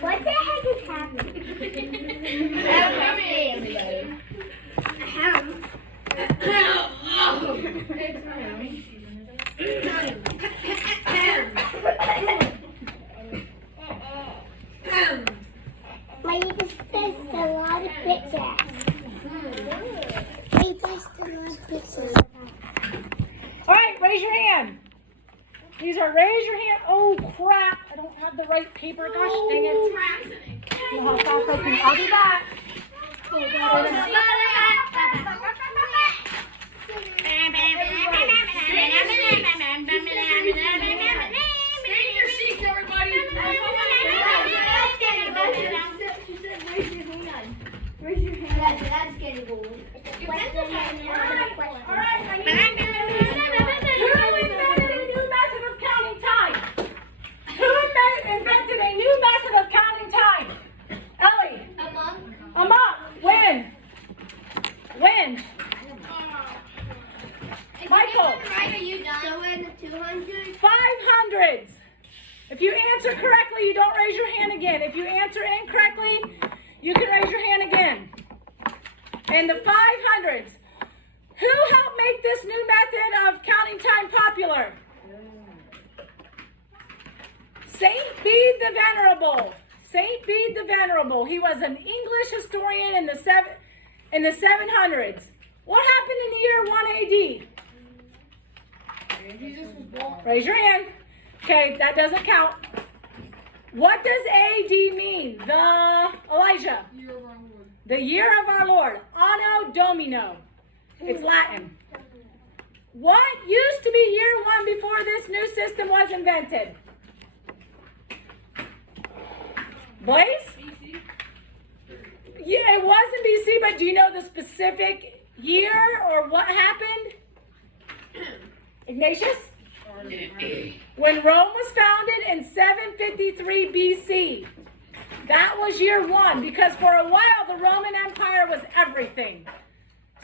What the heck is happening? Well, you just pressed a lot of pictures. We pressed a lot of pictures. All right, raise your hand. These are raise your hand. Oh, crap. I don't have the right paper. Gosh, dang it. I'll do that. Stay in your seats, everybody. Raise your hand. That's getting old. All right, I need who invented a new method of counting time? Who invented a new method of counting time? Ellie. A month. When? Michael. Are you done? So in the 200s? 500s. If you answer correctly, you don't raise your hand again. If you answer incorrectly, you can raise your hand again. In the 500s, who helped make this new method of counting time popular? Saint Bede the Venerable. Saint Bede the Venerable. He was an English historian in the 700s. What happened in the year 1 AD? Jesus was born. Raise your hand. Okay, that doesn't count. What does AD mean? Elijah. The year of our Lord. Anno Domino. It's Latin. What used to be year 1 before this new system was invented? Blaze? BC. Yeah, it wasn't BC, but do you know the specific year or what happened? Ignatius? When Rome was founded in 753 BC. That was year 1 because for a while the Roman Empire was everything.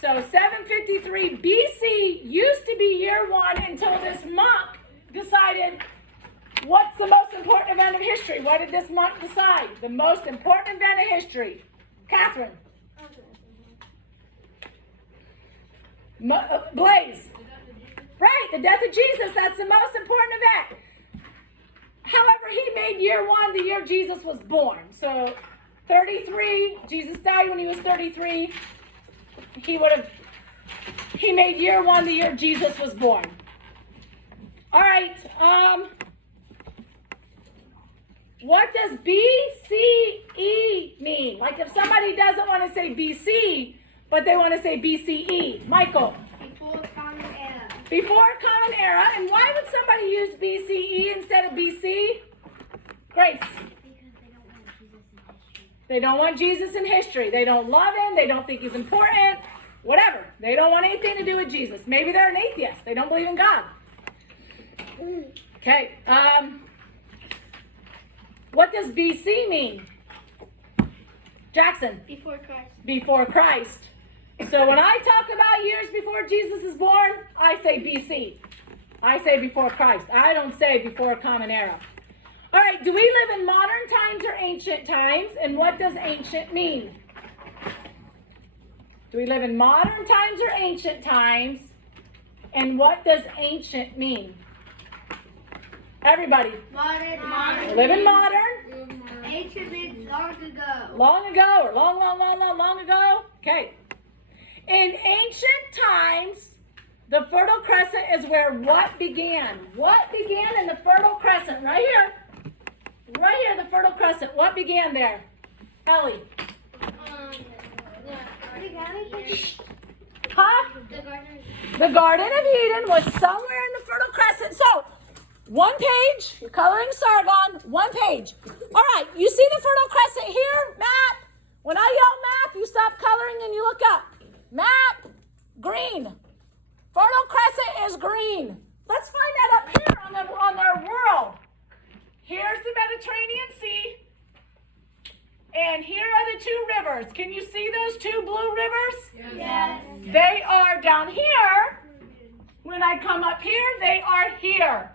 So 753 BC used to be year 1 until this monk decided what's the most important event of history. What did this monk decide? The most important event of history. Catherine. Blaze. Right, the death of Jesus. That's the most important event. However, he made year 1 the year Jesus was born. So 33, Jesus died when he was 33. He made year 1 the year Jesus was born. All right. What does BCE mean? Like if somebody doesn't want to say BC, but they want to say BCE. Michael. Before Common Era. Before Common Era. And why would somebody use BCE instead of BC? Grace. They don't want Jesus in history. They don't love him. They don't think he's important. Whatever. They don't want anything to do with Jesus. Maybe they're an atheist. They don't believe in God. Okay. What does BC mean? Jackson. Before Christ. Before Christ. So when I talk about years before Jesus is born, I say BC. I say before Christ. I don't say before Common Era. All right, do we live in modern times or ancient times? And what does ancient mean? Do we live in modern times or ancient times? And what does ancient mean? Everybody. Modern. Live in modern. Ancient means long ago. Long ago or long ago. Okay. In ancient times, the Fertile Crescent is where what began? What began in the Fertile Crescent? Right here. Right here, the Fertile Crescent. What began there? Ellie. Huh? The Garden of Eden was somewhere in the Fertile Crescent. So, one page, you're coloring Sargon, one page. All right, you see the Fertile Crescent here? Map. When I yell map, you stop coloring and you look up. Map, green. Fertile Crescent is green. Let's find that up here on our world. Here's the Mediterranean Sea. And here are the two rivers. Can you see those two blue rivers? Yes. They are down here. When I come up here, they are here.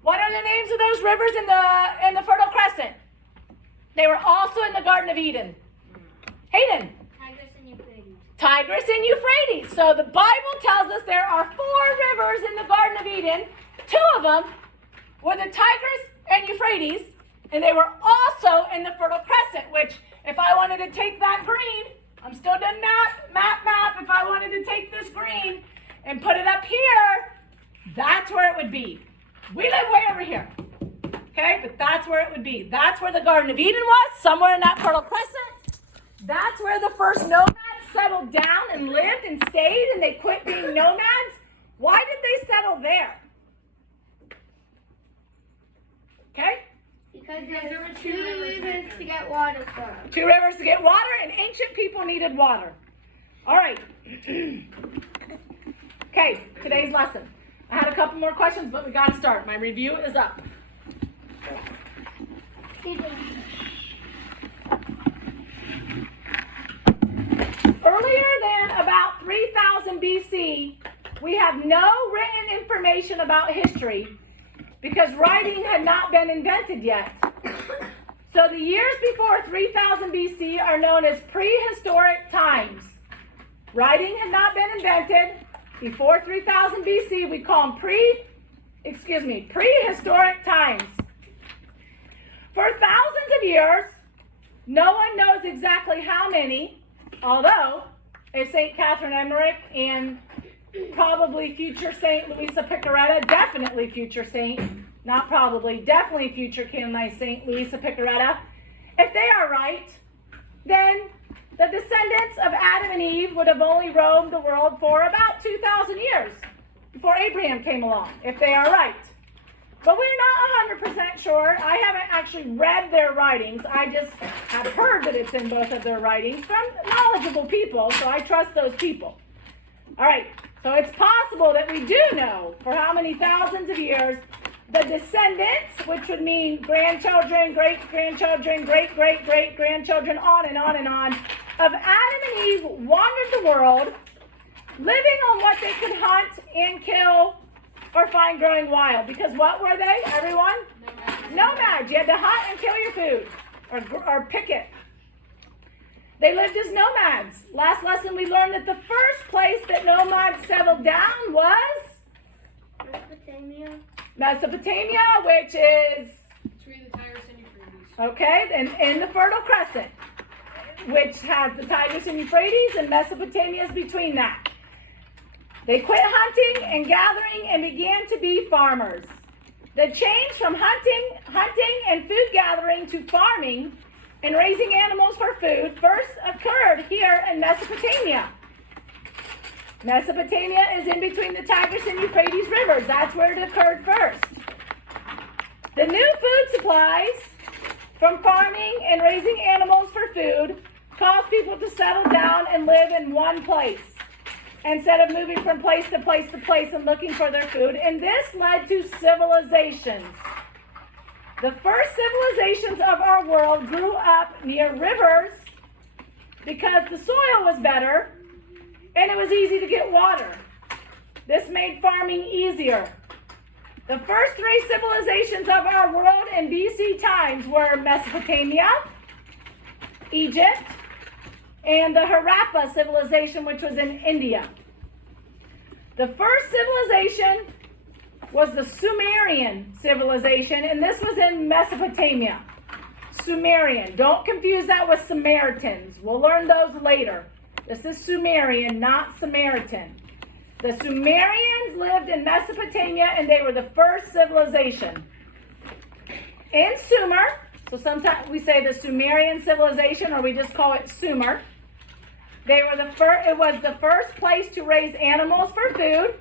What are the names of those rivers in the Fertile Crescent? They were also in the Garden of Eden. Hayden. Tigris and Euphrates. Tigris and Euphrates. So the Bible tells us there are 4 rivers in the Garden of Eden. 2 of them were the Tigris and Euphrates, and they were also in the Fertile Crescent, which if I wanted to take that green, I'm still doing map. If I wanted to take this green and put it up here, that's where it would be. We live way over here, okay? But that's where it would be. That's where the Garden of Eden was, somewhere in that Fertile Crescent. That's where the first nomads settled down and lived and stayed, and they quit being nomads. Why did they settle there? Okay? Because there were 2 rivers to get water from. 2 rivers to get water, and ancient people needed water. All right. Okay, today's lesson. I had a couple more questions, but we got to start. My review is up. Earlier than about 3000 BC, we have no written information about history because writing had not been invented yet. So the years before 3000 BC are known as prehistoric times. Writing had not been invented. Before 3000 BC, we call them prehistoric times. For thousands of years, no one knows exactly how many, although if St. Catherine Emmerich and probably future St. Louisa Piccarreta, definitely future saint, not probably, definitely future canonized St. Louisa Piccarreta, if they are right, then the descendants of Adam and Eve would have only roamed the world for about 2,000 years before Abraham came along, if they are right. But we're not 100% sure. I haven't actually read their writings. I just have heard that it's in both of their writings from knowledgeable people, so I trust those people. All right, so it's possible that we do know for how many thousands of years the descendants, which would mean grandchildren, great-grandchildren, great-great-great-grandchildren, on and on and on, of Adam and Eve wandered the world, living on what they could hunt and kill or find growing wild. Because what were they, everyone? Nomads. You had to hunt and kill your food or pick it. They lived as nomads. Last lesson we learned that the first place that nomads settled down was Mesopotamia, which is Between the Tigris and Euphrates. okay, and in the Fertile Crescent, which has the Tigris and Euphrates, and Mesopotamia is between that. They quit hunting and gathering and began to be farmers. The change from hunting and food gathering to farming and raising animals for food first occurred here in Mesopotamia. Mesopotamia is in between the Tigris and Euphrates rivers. That's where it occurred first. The new food supplies from farming and raising animals for food caused people to settle down and live in one place instead of moving from place to place to place and looking for their food. And this led to civilizations. The first civilizations of our world grew up near rivers because the soil was better and it was easy to get water. This made farming easier. The first 3 civilizations of our world in BC times were Mesopotamia, Egypt, and the Harappa civilization, which was in India. The first civilization was the Sumerian civilization, and this was in Mesopotamia. Sumerian. Don't confuse that with Samaritans. We'll learn those later. This is Sumerian, not Samaritan. The Sumerians lived in Mesopotamia, and they were the first civilization. In Sumer, so sometimes we say the Sumerian civilization, or we just call it Sumer. They were the first. It was the first place to raise animals for food.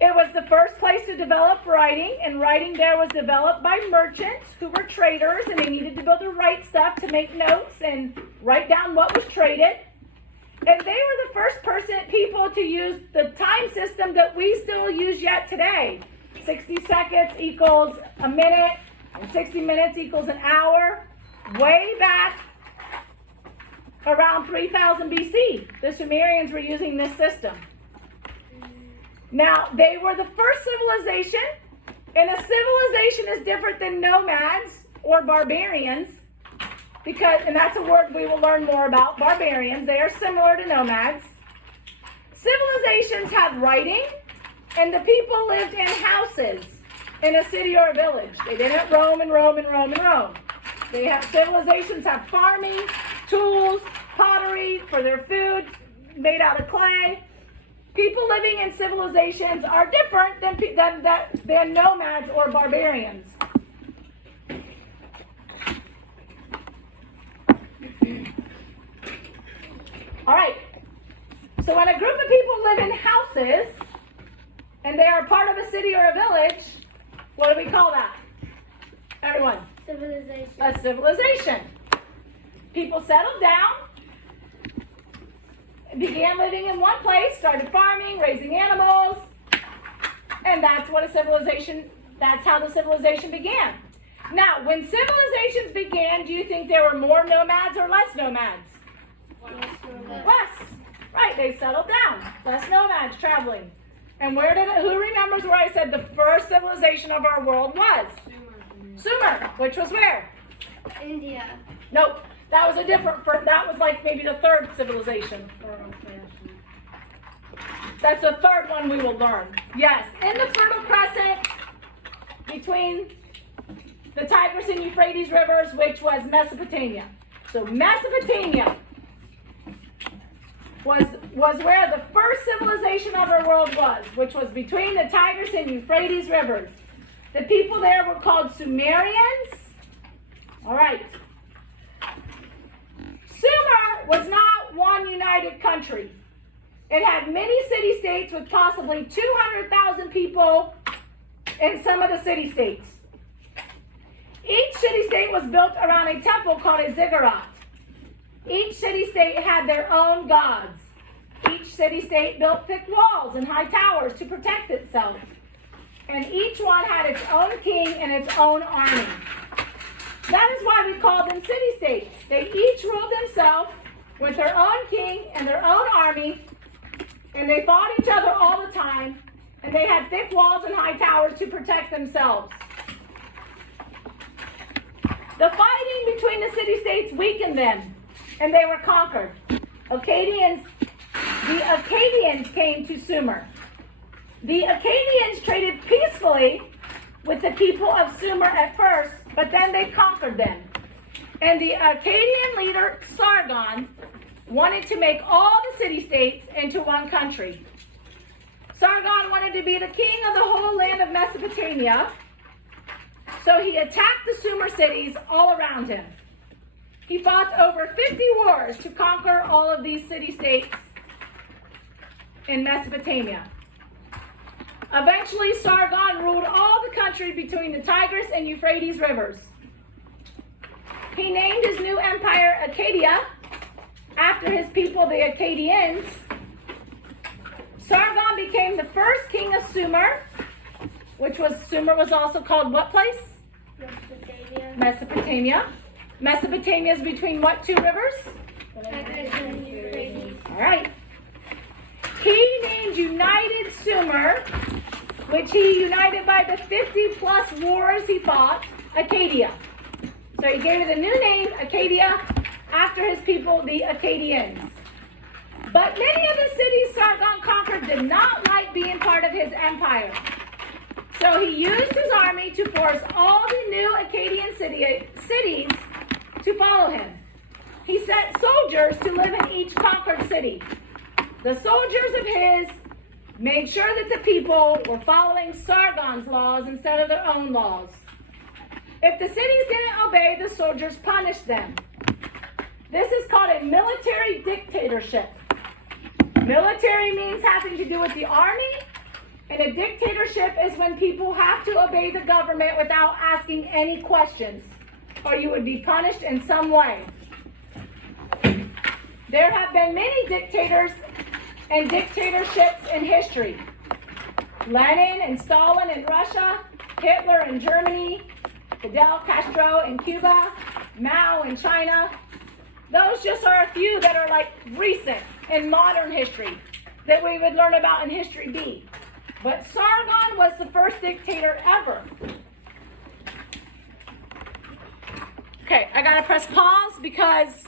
It was the first place to develop writing, and writing there was developed by merchants who were traders, and they needed to be able to write stuff to make notes and write down what was traded. And they were the first people to use the time system that we still use yet today. 60 seconds equals a minute. And 60 minutes equals an hour. Way back around 3000 BC, the Sumerians were using this system. Now, they were the first civilization, and a civilization is different than nomads or barbarians, and that's a word we will learn more about, barbarians. They are similar to nomads. Civilizations had writing, and the people lived in houses in a city or a village. They didn't roam and roam and roam and roam. Civilizations have farming, tools, pottery for their food made out of clay. People living in civilizations are different than nomads or barbarians. All right. So when a group of people live in houses and they are part of a city or a village, what do we call that? Everyone. Civilization. A civilization. People settled down, began living in one place, started farming, raising animals, and that's how the civilization began. Now, when civilizations began, do you think there were more nomads or less nomads? Less. Right, they settled down. Less nomads traveling. And who remembers where I said the first civilization of our world was? Sumer, which was where? India. Nope, that was like maybe the third civilization. That's the third one we will learn. Yes, in the Fertile Crescent, between the Tigris and Euphrates rivers, which was Mesopotamia. So Mesopotamia was where the first civilization of our world was, which was between the Tigris and Euphrates rivers. The people there were called Sumerians. All right. Sumer was not one united country. It had many city-states with possibly 200,000 people in some of the city-states. Each city-state was built around a temple called a ziggurat. Each city-state had their own gods. Each city-state built thick walls and high towers to protect itself. And each one had its own king and its own army. That is why we call them city-states. They each ruled themselves with their own king and their own army, and they fought each other all the time, and they had thick walls and high towers to protect themselves. The fighting between the city-states weakened them, and they were conquered. The Akkadians came to Sumer. The Akkadians traded peacefully with the people of Sumer at first, but then they conquered them. And the Akkadian leader, Sargon, wanted to make all the city-states into one country. Sargon wanted to be the king of the whole land of Mesopotamia, so he attacked the Sumer cities all around him. He fought over 50 wars to conquer all of these city-states in Mesopotamia. Eventually, Sargon ruled all the country between the Tigris and Euphrates rivers. He named his new empire Acadia, after his people, the Akkadians. Sargon became the first king of Sumer, Sumer was also called what place? Mesopotamia. Mesopotamia is between what two rivers? Tigris and Euphrates. All right. He named United Sumer, which he united by the 50-plus wars he fought, Acadia. So he gave it a new name, Acadia, after his people, the Akkadians. But many of the cities Sargon conquered did not like being part of his empire. So he used his army to force all the new Akkadian cities to follow him. He sent soldiers to live in each conquered city. The soldiers of his made sure that the people were following Sargon's laws instead of their own laws. If the cities didn't obey, the soldiers punished them. This is called a military dictatorship. Military means having to do with the army, and a dictatorship is when people have to obey the government without asking any questions, or you would be punished in some way. There have been many dictators and dictatorships in history. Lenin and Stalin in Russia, Hitler in Germany, Fidel Castro in Cuba, Mao in China. Those just are a few that are like recent in modern history that we would learn about in History B. But Sargon was the first dictator ever. Okay, I gotta press pause because